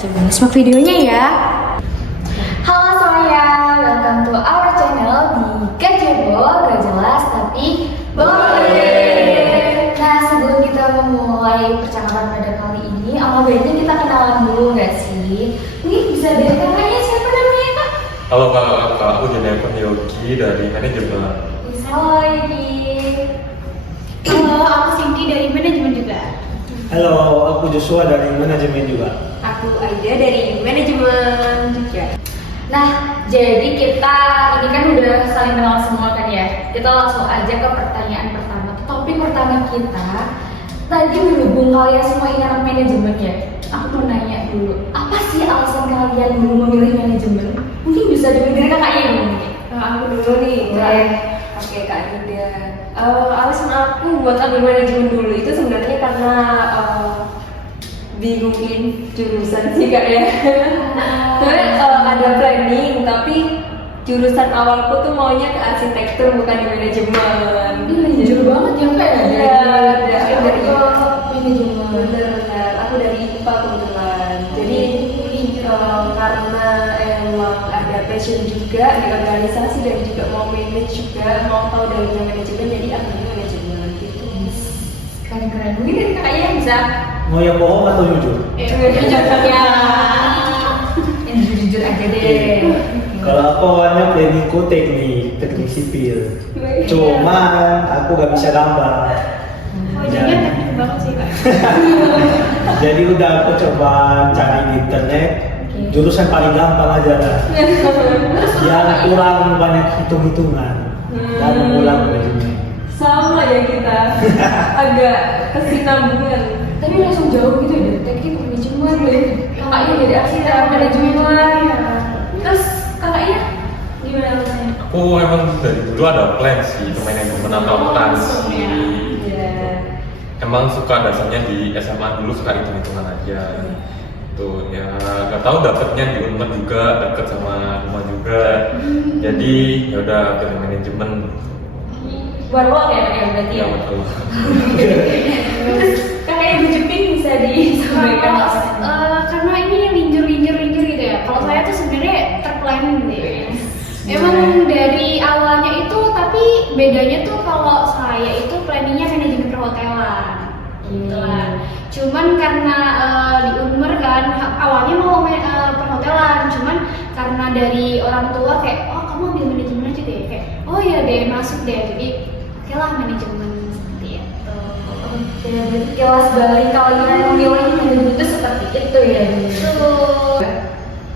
coba simak videonya ya. Halo semuanya, welcome to our channel di Gajebo, gak jelas tapi boleh. Nah, sebelum kita memulai percakapan pada kali ini, baiknya kita kenalan dulu gak sih? Mungkin bisa dari kakaknya, siapa namanya kak? Halo kak, aku Jennifer Yogi dari manajemen. Halo Yogi. Halo, aku Cindy dari manajemen juga. Halo, aku Joshua dari manajemen juga. Aku Aida dari manajemen juga. Nah, jadi kita ini kan udah saling kenal semua kan ya. Kita langsung aja ke pertanyaan pertama. Topik pertama kita tadi berhubung kalian semua ini anak manajemen ya. Aku mau nanya dulu, apa sih alasan kalian dulu memilih manajemen? Mungkin bisa dari kakaknya dulu mungkin. Aku dulu nih. Boleh. Oke Kak Dinda. Alasan aku buat ambil manajemen dulu itu sebenarnya karena bingungin jurusan sih Kak ya. Soalnya ada planning tapi jurusan awalku tuh maunya ke arsitektur bukan di manajemen. Jujur banget ya Kak ya? Iya, dari manajemen. benar-benar aku dari IPA kebetulan. Jadi karena emang ada passion juga di organisasi dan juga mau manage juga, mau tahu dari manajemen, jadi ambil manajemen gitu. Keren-keren. Mungkin dari kakaknya bisa. Mau yang bohong atau jujur? Jujur ya. Yang jujur aja deh. Kalau aku awalnya planningku teknik sipil. Cuman aku gak bisa gambar. Wajahnya teknik banget sih Kak. Jadi udah aku coba cari di internet. Jurusan paling gampang aja lah. Yang kurang banyak hitung-hitungan. Dan mengulang manajemen. Sama ya kita, agak kesinambungan. Tapi langsung jauh gitu ya, teknik manajemen. Kakaknya jadi arsitek manajemen. Terus kakaknya gimana rasanya? Aku emang dari dulu ada plan sih ke manajemen akuntansi. Emang suka dasarnya di SMA dulu suka hitung-hitungan aja. Tuh ya nggak tahu dapetnya di Unpad juga, deket sama rumah juga. Jadi ya udah pilih manajemen. Warlock ya kakaknya berarti ya? Ya betul. Terus kakaknya bujukin bisa disampaikan. Karena ini linjur gitu ya. Kalau saya tuh sebenarnya terplanning gitu ya. Emang dari awalnya itu, tapi bedanya tuh kalau saya itu planningnya manajemen perhotelan gitu lah. Cuman karena di Unmer kan awalnya mau perhotelan, cuman karena dari orang tua kayak kamu ambil manajemen aja deh, kayak ya deh masuk deh, jadi oke lah manajemen seperti itu. Oke, berarti kelas balik kalian memilih manajemen itu seperti itu ya? Betul.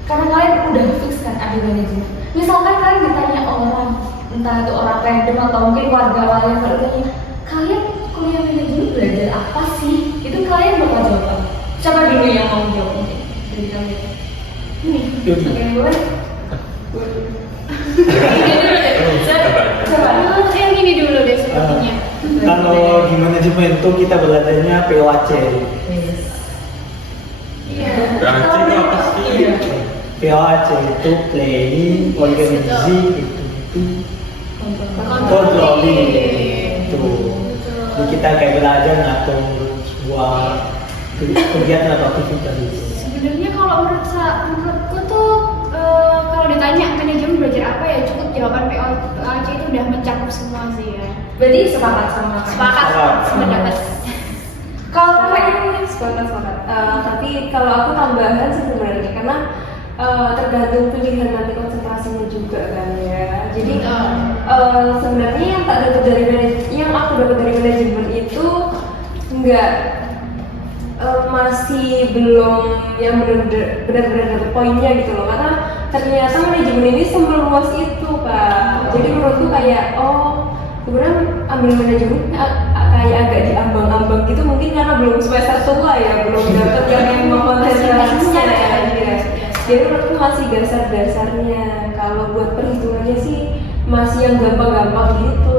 Karena kalian udah fix kan ambil manajemen. Misalkan kalian ditanya orang, entah itu orang random atau mungkin keluarga kalian bertanya, kalian kuliah manajemen belajar apa sih? Itu kalian bakal jawab apa? Coba dulu yang mau jawab mungkin dari kalian. Ini, Yogi. oke boleh? Coba yang ini dulu deh sepertinya. Kalau di manajemen itu kita belajarnya POAC. Iya. Berarti itu apa sih? POAC itu planning, organisasi, itu controlling. Itu. Jadi kita kayak belajar ngatur sebuah kegiatan atau aktivitas itu. Sebenarnya kalau menurutku tuh kalau ditanya manajemen belajar apa ya cukup jawaban POAC itu udah mencakup semua sih ya. Berarti sepakat sama kakak? Sepakat, sependapat. Kalau kakaknya Sepakat. Tapi kalau aku tambahan sih sebenarnya karena tergantung pilihan nanti konsentrasinya juga kan ya. Jadi sebenarnya yang tak dapat dari yang aku dapat dari manajemen itu enggak masih belum yang benar-benar dapat poinnya gitu loh, karena ternyata manajemen ini semeluas itu Kak. Jadi menurutku kayak kemudian ambil manajemen kayak agak diambang-ambang gitu, mungkin karena belum semester tua ya, belum dapat yang emang konsentrasinya ya. Jadi menurutku masih dasar-dasarnya. Kalau buat perhitungannya sih masih yang gampang-gampang gitu.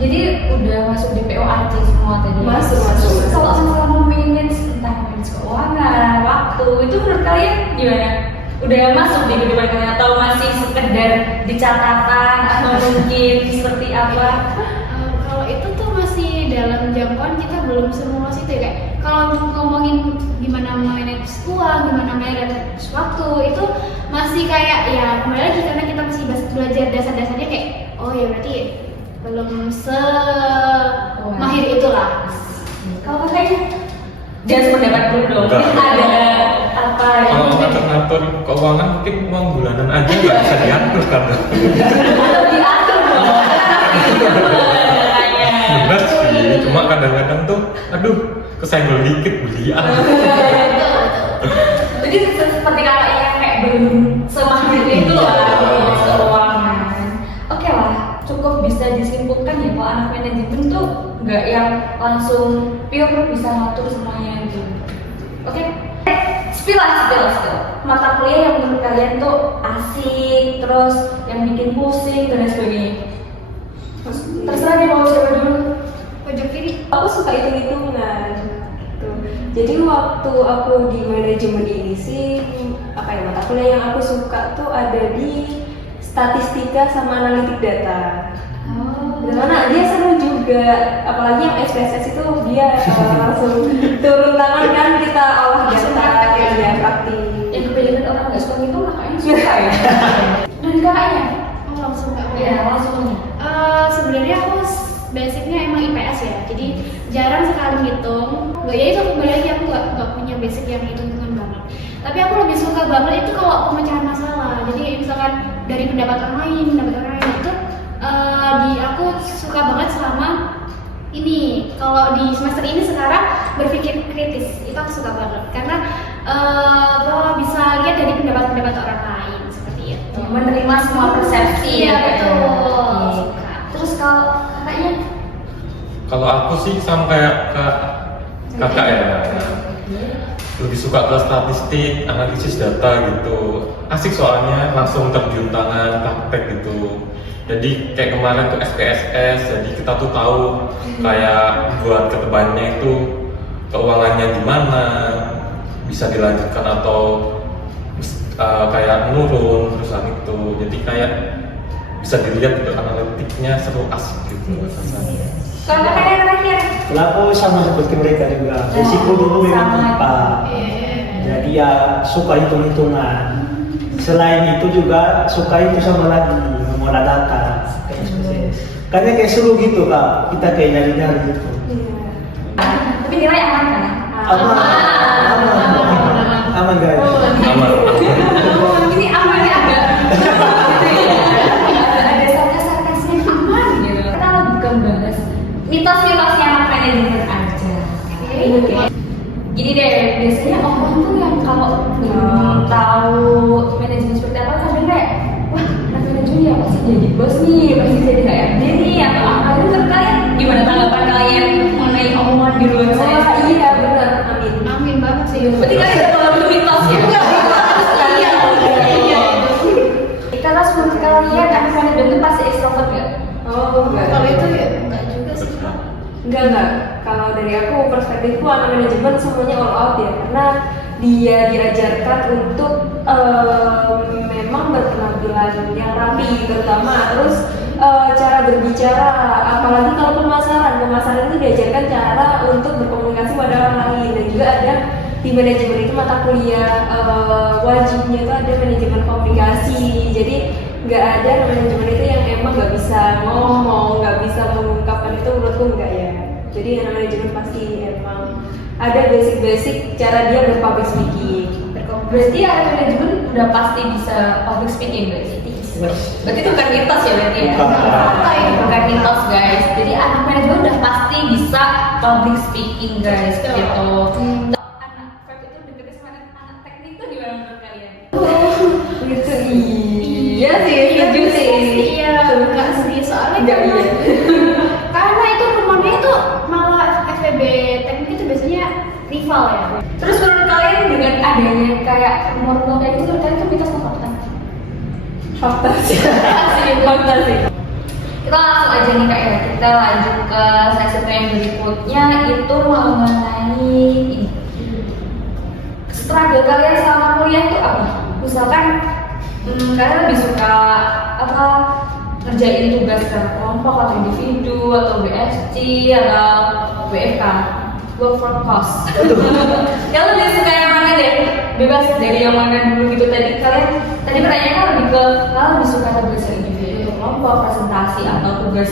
jadi udah masuk di POAC semua tadi? Masuk. Kalau sama manage, entah manage keuangan, waktu, itu menurut kalian gimana? Udah masuk di kehidupan kalian atau masih sekedar di catatan atau mungkin seperti apa? Kalau itu tuh masih dalam jangkauan kita belum semulus itu ya. Kayak kalau ngomongin gimana manage uang, gimana manage waktu, itu masih kayak ya kembali lagi karena kita masih belajar dasar-dasarnya kayak oh ya berarti belum semahir itulah. Kalau kakaknya jangan sependapat dulu dong. Enggak. Ada apa Kalau yang ngatur-ngatur keuangan mungkin uang bulanan aja nggak bisa diatur kan? belum diatur dong? Benar sih, cuma kadang-kadang tuh, aduh, kesenggol dikit beli Jadi seperti kakaknya kayak belum semahir itu loh keuangan. Oke lah, cukup bisa disimpulkan ya kalau anak manajemen tuh nggak yang langsung pure bisa ngatur semuanya gitu. Oke, spill. Mata kuliah yang menurut kalian tuh asik, terus yang bikin pusing dan lain sebagainya. Terserah deh mau siapa dulu. Pojok kiri. Aku suka hitung-hitungan gitu. Jadi waktu aku di manajemen ini sih apa ya, mata kuliah yang aku suka tuh ada di statistika sama analitik data. Dimana dia seru juga, apalagi yang SPSS itu dia langsung turun tangan kan, kita olah data kayak dia praktik. Yang kebanyakan orang nggak suka itu kakaknya suka ya. Dan kakaknya? Oh langsung nggak Ya langsung. sebenarnya aku basicnya emang IPS ya, jadi jarang sekali ngitung. Nggak ya itu kembali lagi aku nggak punya basic yang hitung-hitungan banget. Tapi aku lebih suka banget itu kalau pemecahan masalah. Jadi misalkan dari pendapat orang lain itu aku suka banget sama ini. Kalau di semester ini sekarang berpikir kritis itu aku suka banget karena bahwa bisa lihat dari pendapat orang lain seperti itu. Menerima semua persepsi. Iya, betul. Suka. Terus kalau kakaknya? Kalau aku sih sama kayak kakak ya, lebih suka ke statistik, analisis data gitu. Asik soalnya langsung terjun tangan, praktek gitu. Jadi kayak kemarin tuh SPSS, jadi kita tuh tahu kayak buat kedepannya itu keuangannya gimana, bisa dilanjutkan atau kayak menurun terusan itu. Jadi kayak bisa dilihat itu analitiknya seru, asik gitu rasanya. Kalau kakaknya terakhir? Kalau aku sama seperti mereka juga, risiko dulu memang Sama. IPA. Jadi ya suka hitung-hitungan. Selain itu juga suka itu sama lagi mengolah data. Karena kayak seru gitu kak, kita kayak nyari-nyari gitu. Tapi nilai aman kan? Aman guys. Aman. Ini amannya agak ada sarkas-sarkasnya aman gitu. Kita bukan bahas mitos-mitosnya anak manajemen aja. Oke. Gini deh, biasanya orang tuh yang kalau tahu manajemen seperti apa kadang kayak wah anak manajemen ya pasti jadi bos nih, pasti jadi HRD nih atau apa. Itu kan kalian gimana tanggapan kalian mengenai omongan di luar sana? Iya benar, amin. Amin banget sih. Berarti kalian udah tahu dulu mitos ya? Kalau menurut kalian anak manajemen itu pasti ekstrovert nggak? Oh enggak. Kalau itu ya enggak juga sih. Enggak. Kalau dari aku perspektifku anak manajemen semuanya all out ya, karena dia diajarkan untuk memang berpenampilan yang rapi terutama, terus cara berbicara, apalagi kalau pemasaran itu diajarkan cara untuk berkomunikasi pada orang lain. Dan juga ada di manajemen itu mata kuliah wajibnya itu ada manajemen komunikasi. Jadi nggak ada manajemen itu yang emang nggak bisa ngomong, nggak bisa mengungkapkan, itu menurutku enggak ya. Jadi anak manajemen pasti emang ada basic cara dia berpublic speaking. Berarti anak manajemen udah pasti bisa public speaking berarti. Berarti itu bukan mitos ya berarti ya? Bukan mitos guys. Jadi anak manajemen udah pasti bisa public speaking guys gitu. Anak prep itu deketnya sama anak teknik tuh gimana menurut kalian? Gitu. Iya sih, setuju sih. Iya, enggak sih soalnya Enggak, iya. Karena itu rumahnya itu malah FEB teknik itu biasanya rival ya. Terus menurut kalian dengan adanya kayak rumor-rumor kayak gitu, menurut kalian itu mitos atau fakta? Fakta sih. Fakta sih. Kita langsung aja nih kak ya, kita lanjut ke sesi yang berikutnya itu mengenai ini. Struggle kalian selama kuliah itu apa? Misalkan kalian lebih suka apa ngerjain tugas secara kelompok atau individu atau BSC atau WFK? work from cost. Yang lebih suka yang mana deh? Bebas dari yang mana dulu gitu tadi. Kalian tadi pertanyaannya lebih ke kalian lebih suka tugas individu untuk kelompok, presentasi atau tugas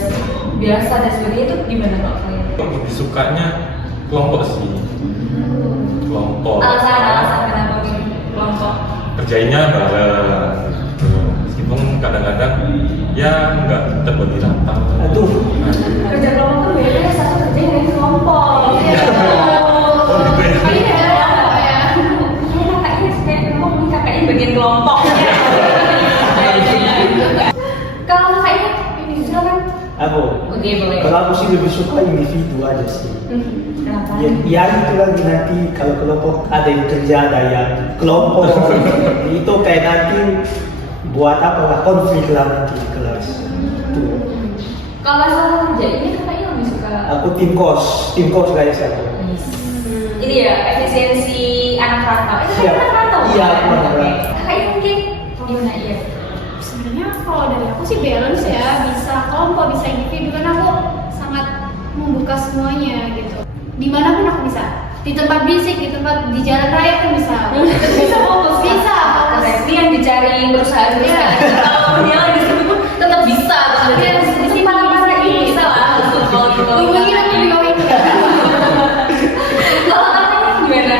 biasa dan sebagainya itu gimana kalau kalian? Lebih sukanya kelompok sih. Kelompok. Alasan kenapa milih kelompok? Kerjainnya bareng. Gitu. Meskipun kadang-kadang ya nggak terbagi rata. Aduh. Kerja kelompok tuh bedanya satu kerja dengan kelompok. Kayaknya Kakaknya bagian kelompok. Kalau kakaknya ini silakan. Aku. Oke, boleh. Kalau aku sih lebih suka individu aja sih. Kenapa? Ya itu lagi nanti kalau kelompok ada yang kerja ada yang kelompok itu kayak nanti buat apa lah konflik lah nanti di kelas. Tuh. Kalau masalah kerja ini kakaknya lebih suka. Aku tim kos guys aku. Ini ya efisiensi anak rantau. Itu Iya. kan anak rantau. Iya, kan? anak rantau. Oke. Kakaknya mungkin gimana ya? sebenarnya kalau dari aku sih balance ya, bisa kelompok, bisa individu, karena aku sangat membuka semuanya gitu. Dimanapun aku bisa, di tempat bisik, di tempat di jalan raya pun bisa. Bisa fokus. Bisa fokus. Ini yang dicari perusahaan. Iya. Kalau dia lagi sibuk tetap bisa. Iya, Di sini mana-mana ini bisa lah. Kalau di bawah. Mungkin aku di bawah itu. Kalau kakaknya gimana?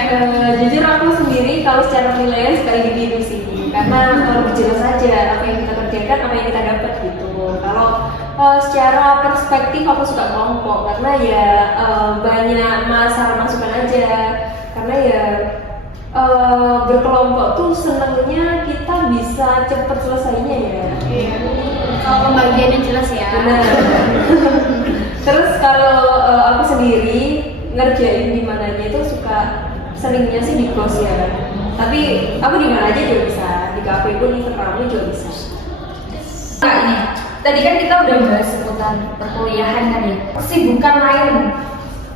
Jujur aku sendiri kalau secara penilaian sekali individu sih, karena lebih jelas saja apa yang kita kerjakan, apa yang kita dapat gitu. Kalau secara perspektif aku suka kelompok karena ya banyak masalah masukan aja, karena ya berkelompok tuh senangnya kita bisa cepet selesainya ya. Iya. Kalau pembagiannya jelas ya. Benar. Terus kalau aku sendiri ngerjain di mananya itu suka seringnya sih di kos ya. Tapi aku di mana aja juga bisa, di kafe pun ikut rame juga bisa. Nah ini, tadi kan kita udah bahas seputar perkuliahan kan ya. Kesibukan lain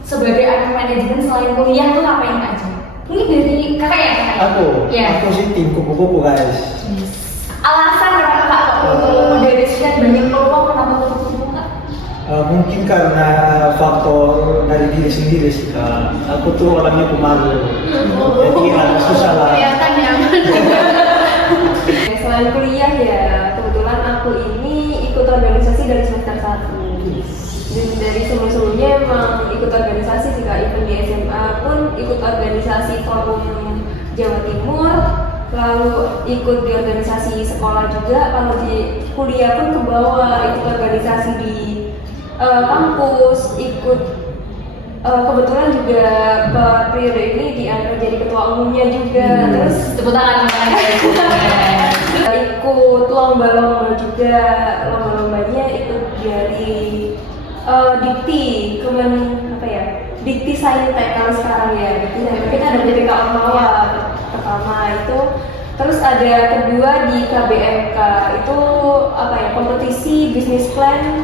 sebagai anak manajemen selain kuliah tuh ngapain aja? Mungkin dari kakak ya kakak? Ya. Aku sih tim kupu-kupu guys. Alasan kenapa kakak kok dari sekian banyak peluang kenapa kupu-kupu kak? Mungkin karena faktor dari diri sendiri sih kak. Aku tuh orangnya pemalu. Jadi agak susah lah. Kelihatan ya. Selain kuliah ya, kebetulan aku ini ikut organisasi dari semester 1. Dan dari sebelum-sebelumnya emang ikut organisasi sih kak, even di SMA pun ikut organisasi Forum Jawa Timur, lalu ikut di organisasi sekolah juga. Kalau di kuliah pun ke bawah ikut organisasi di kampus, ikut kebetulan juga periode ini diangkat jadi ketua umumnya juga. Terus Tepuk tangan ikut lomba-lomba juga, lomba-lombanya ikut dari Dikti, Dikti Saintek kalau sekarang ya. Dikti Saintek kita ada JPK Ormawa pertama itu. Terus ada kedua di KBMK itu kompetisi bisnis plan.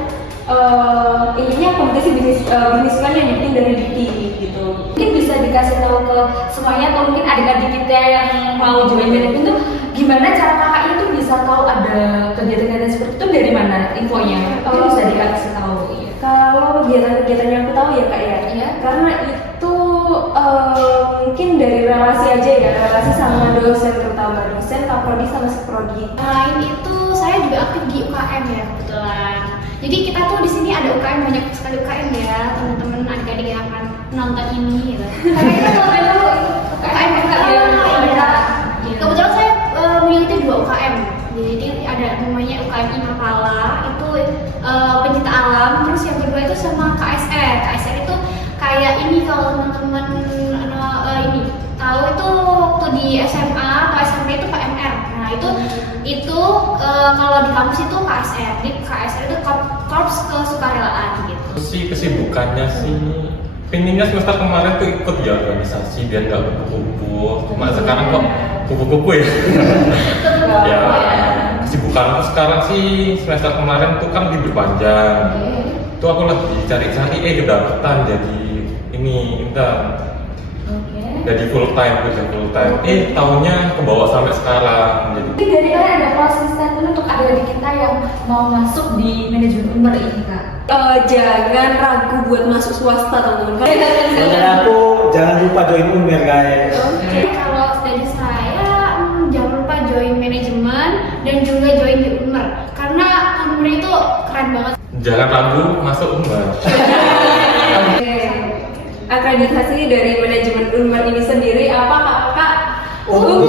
Intinya kompetisi bisnis plan yang dibikin dari Dikti gitu. Mungkin bisa dikasih tahu ke semuanya atau mungkin adik-adik kita yang mau join manajemen tuh gimana cara kakaknya tuh bisa tahu ada kegiatan-kegiatan seperti itu dari mana infonya? Mungkin bisa dikasih tahu. Kalau kegiatan-kegiatan yang aku tahu ya kak ya, Iya. karena itu mungkin dari relasi aja ya, relasi sama dosen, terutama dosen, kaprodi sama seprodi. Selain itu saya juga aktif di UKM ya kebetulan. Jadi kita tuh di sini ada UKM, banyak sekali UKM ya teman-teman adik-adik yang akan nonton ini gitu. Kakaknya kalau boleh tahu UKM kebetulan saya memiliki 2 UKM. Jadi ada namanya UKM Imapala itu pencinta alam, terus yang kedua itu sama KSR. KSR itu kayak ini kalau teman-teman ini tahu itu waktu di SMA atau SMP itu KMR. Nah itu kalau di kampus itu KSR. Jadi KSR itu Korps Kesukarelaan gitu. Sih kesibukannya sih pinginnya semester kemarin tuh ikut di organisasi biar nggak kupu-kupu. Cuma sekarang kok kupu-kupu ya. Ya kesibukanku sekarang sih semester kemarin tuh kan libur panjang. Itu aku lagi cari-cari kedapetan jadi ini intern. Jadi full time kerja full time. Tahunnya kebawa sampai sekarang. Jadi Dari kalian ada proses statement untuk adik-adik kita yang mau masuk di manajemen Unmer ini kak? Jangan ragu buat masuk swasta teman-teman. Kalau dari aku jangan lupa join Unmer guys. Kalau dari saya, jangan lupa join manajemen dan juga join di Unmer karena Unmer itu keren banget. Jangan ragu masuk Unmer. Akreditasi dari manajemen Unmer ini sendiri apa kak? Unggul.